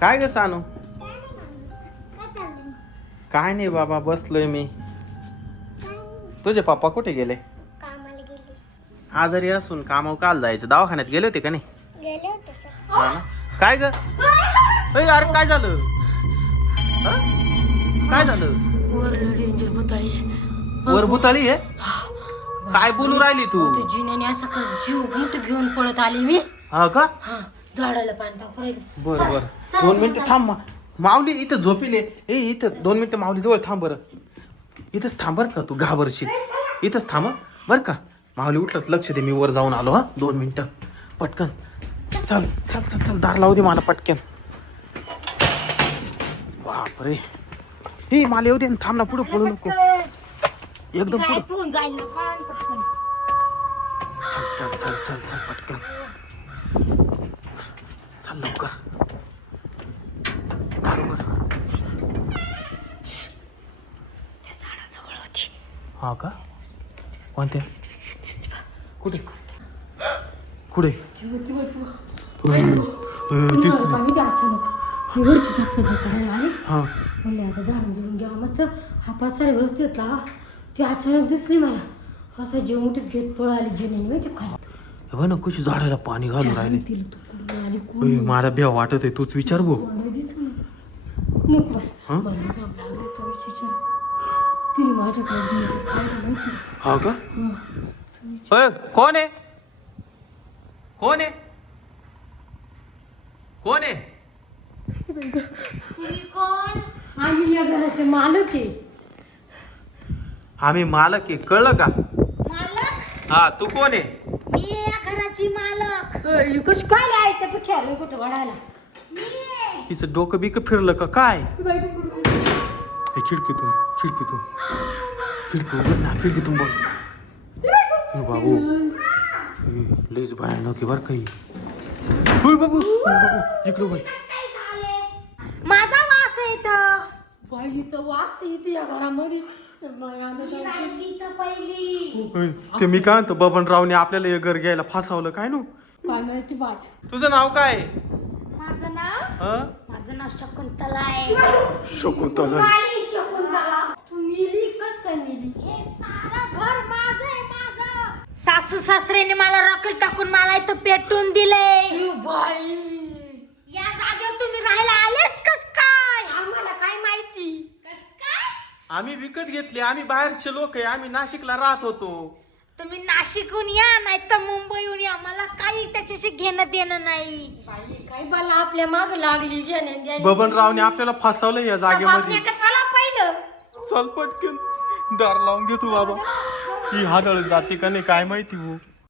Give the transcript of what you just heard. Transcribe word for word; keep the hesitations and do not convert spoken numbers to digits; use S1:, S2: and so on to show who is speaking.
S1: काय ग सानू? काय नाही बाबा, बसलोय मी. तुझे पप्पा कुठे गेले? आजारी असून कामावर काल जायचं, दवाखान्यात गेले होते का नाही?
S2: गेले होते
S1: हा ना. काय ग? अरे अरे काय झालं? हा? काय झालं?
S3: वर डेंजर भुताळी
S1: वर भुताळी आहे? काय बोलू राहिली तू?
S3: ते जिन्याने असं का जीव मुठ घेऊन पळत आली मी.
S1: हा का?
S3: हा झाडाला पाणी टाकू राहिली.
S1: बर बर, दोन मिनिटं थांब. मा- माऊली इथं झोपिले. ए इथं दोन मिनिटं माऊली जवळ थांब बरं. इथंच थांब बरं का, तू घाबरशील. इथंच थांब हं, बरं का. माऊली उठलंच लक्ष दे, मी वर जाऊन आलो. हा दोन मिनिटं पटकन. चल चल चल चल, दार लावू दे मला पटकन. बापरे, हे मला येऊ दे ना, थांब ना, पुढं पळू नको. एकदम
S3: काय
S1: पुढं.
S3: तू जाईल ना पाणी पटकन.
S1: चल चल चल चल चल पटकन. चल लवकर. दार उघड.
S3: त्या झाडाजवळ होती.
S1: हा का? कोणत्या? कुठे कुठे?
S3: ती होती व ती.
S1: अय, अय, दिसली.
S3: मला पाणी द्या अचानक. मी वरची साफसफाई करायला आले.
S1: हा
S3: म्हणले आता झाडून जुळून घ्या मस्त. हा पाच सारे व्यवस्थित ला. ती अचानक दिसली मला. असं जीव मुठीत घेत पळाली जिन्याने माहिती खाली.
S1: हे बघ ना, कशी झाडाला पाणी घालून राहिले.
S3: तिला तू कुठून आली
S1: अय,
S3: कोण
S1: मला भ्या वाटत आहे, तूच विचार भाऊ.
S3: कोण दिसून नको
S1: हं?
S3: मला दम लागले तो विचार. तिने माझ्याकडे दिली पाहिलं माहिती.
S1: हा का?
S3: हं.
S1: अय, कोण आहे? कोण आहे? कोण आहे?
S3: तुम्ही कोण? आम्ही या घराचे मालक आहे.
S1: आम्ही मालक आहे, कळलं का?
S3: मालक?
S1: हा, तू कोण आहे?
S3: मी या घराची मालक. कश काय लायचं पिठ्यावर कुठं वाढायला?
S1: हिचं डोकं बिकं फिरलं का काय? हे खिडकीतून खिडकीतून खिडकी उघड ना, खिडकीतून बोल. हे बाबू, हे लयच भयानक आहे बरं काही. होय बाबू, होय बाबू, इकडं बाई.
S3: माझा वास येत. बाईचा वास येते या घरामध्ये.
S1: होय, ते मी काय म्हणतो, बबनरावने आपल्याला हे घर घ्यायला फासावलं काय नु?
S3: काय माहिती बाज.
S1: तुझं नाव काय?
S3: माझं नाव
S1: हं?
S3: माझं नाव शकुंतला आहे.
S1: शकुंतला.
S3: काय शकुंतला? तू मिली कस काय मिली? हे सारं घर माझं आहे माझं. सासू सासऱ्याने मला रॉकेल टाकून मला इथं पेटून दिले. बाई, या जागेवर तुम्ही राहायला आलेच कस काय? आम्हाला काय माहिती. कस काय?
S1: आम्ही विकत घेतले, आम्ही बाहेरचे लोक आहे, आम्ही नाशिकला राहत होतो.
S3: तुम्ही नाशिकहून या नाही तर मुंबईहून या, मला काही त्याच्याशी घेणं देणं नाही. बाई काय बाला आपल्या माग लागली घेण्या.
S1: बबनरावने आपल्याला फसवलं या जागेमध्ये.
S3: चला पहिलं
S1: चल पटकन दार लावून घे तू बाबा. ही हाडळ जाते का नाही काय माहिती भाऊ.